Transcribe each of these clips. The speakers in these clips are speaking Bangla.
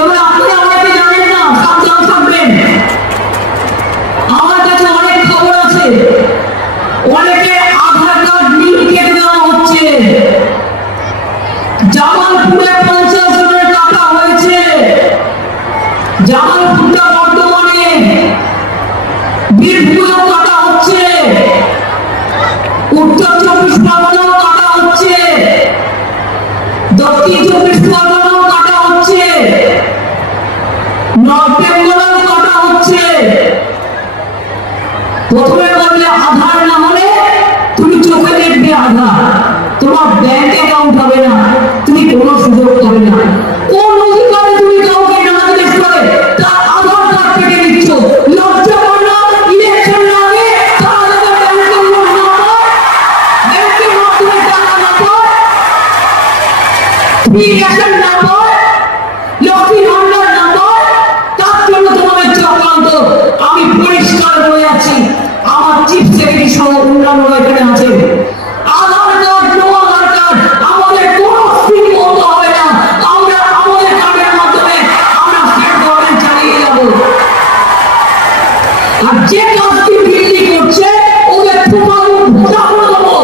এবার আপনারা অনেকে জানেন না, সাবধান থাকবেন। আমার কাছে অনেক খবর আছে, অনেকে আধার কার্ড লিঙ্ক কেটে দেওয়া হচ্ছে। জামালপুরে 50 জনের টাকা হয়েছে, জামালপুরটা বর্তমানে বীরভূমেও কাটা হচ্ছে, উত্তর 24 পরগনাও কাটা হচ্ছে, দক্ষিণ 24 পরগনাও কাটা হচ্ছে, নর্থ বেঙ্গলেও কাটা হচ্ছে। প্রথমে বললে আধার না হলে তুমি চোখে দেখবে আধার, তোমার ব্যাংক অ্যাকাউন্ট হবে না, তুমি কোনো সুযোগ পাবে না। কোন অধিকারে তুমি কাউকে না জিজ্ঞেস করে তার আধার কার্ড কেটে দিচ্ছ? লজ্জা করে না? ইলেকশন আগে তারা যাতে ব্যাংকের লোন না পায়, ব্যাংকের মাধ্যমে টাকা না পায়, ইলেকশন না পায়, লক্ষ্মী ভান্ডার না পায়, তার জন্য তোমাদের চক্রান্ত। আমি পরিষ্কার বলে যাচ্ছি, আমার চিফ সেক্রেটারি সহ অন্যান্য এখানে আছে, আধার কার্ড নো আধার কার্ড আমাদের কোনো স্কিম বন্ধ হবে না। আমরা আমাদের কার্ডের মাধ্যমে আমরা স্টেট গভর্নমেন্ট চালিয়ে যাব। আর যে কাজটি দিল্লি করছে ওদের ফুটানো ভোটা করে দেবো।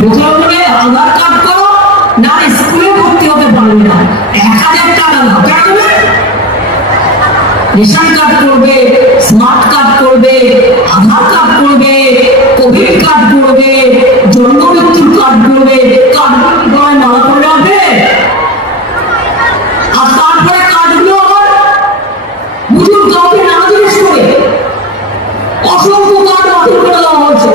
কোথাও বলে আধার কার্ড করো না, স্কুলে ভর্তি হতে পারবে না, 1000 টাকা দাও, কেন দেবে? রেশন কার্ড করবে, স্মার্ট কার্ড করবে, আধার কার্ড করবে, কোভিড কার্ড করবে, জন্ম মৃত্যুর কার্ড করবে, কার্ডগুলো কি গলায় মালা করে রাখবে? আর তারপরে কার্ডগুলো আবার বুঝুন কাউকে না জিজ্ঞেস করে অসংখ্য কার্ড বাতিল করে দেওয়া হয়েছে।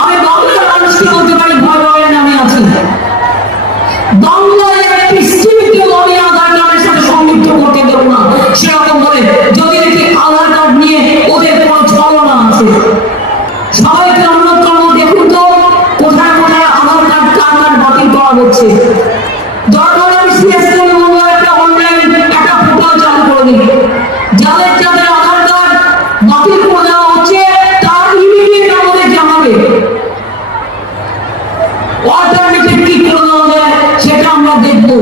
আমি বাংলার মানুষকে বলতে পারি, ভয় পাবেন না, আমি আছি। বাংলায় একটি স্কিমকে আমি আধার কার্ডের সাথে সংযুক্ত করতে দেবো না। সেরকম বলে যদি দেখি আধার কার্ড নিয়ে ওদের কোনো ছলনা আছে, সবাইকে অনুরোধ করবো, দেখুন তো কোথায় কোথায় আধার কার্ড কার্ড বাতিল করা হচ্ছে। দরকার আমি সিএসকে বলবো একটা অনলাইন একটা পোর্টাল চালু করে দিন, যাদের যাদের আধার কার্ড বাতিল করে দেওয়া হচ্ছে তার ইমিডিয়েট আমাদের জানাবে, অল্টারনেটিভ কি করে দেওয়া যায় সেটা আমরা দেখবো।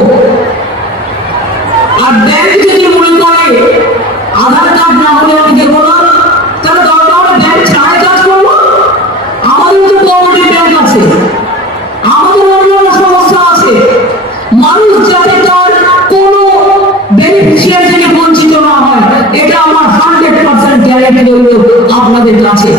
আর ব্যাংক যদি মনে করে আধার কার্ড না হলে আমি দেবো না, তাহলে দরকার হলে ব্যাংক ছাড়াই কাজ করবো। আমাদের তো কোঅপারেটিভ ব্যাংক আছে, আমাদের অন্যান্য সমস্যা আছে। মানুষ যাতে তার কোনো বেনিফিশিয়ারি থেকে বঞ্চিত না হয়, এটা আমার 100% গ্যারান্টি দেব আপনাদের কাছে।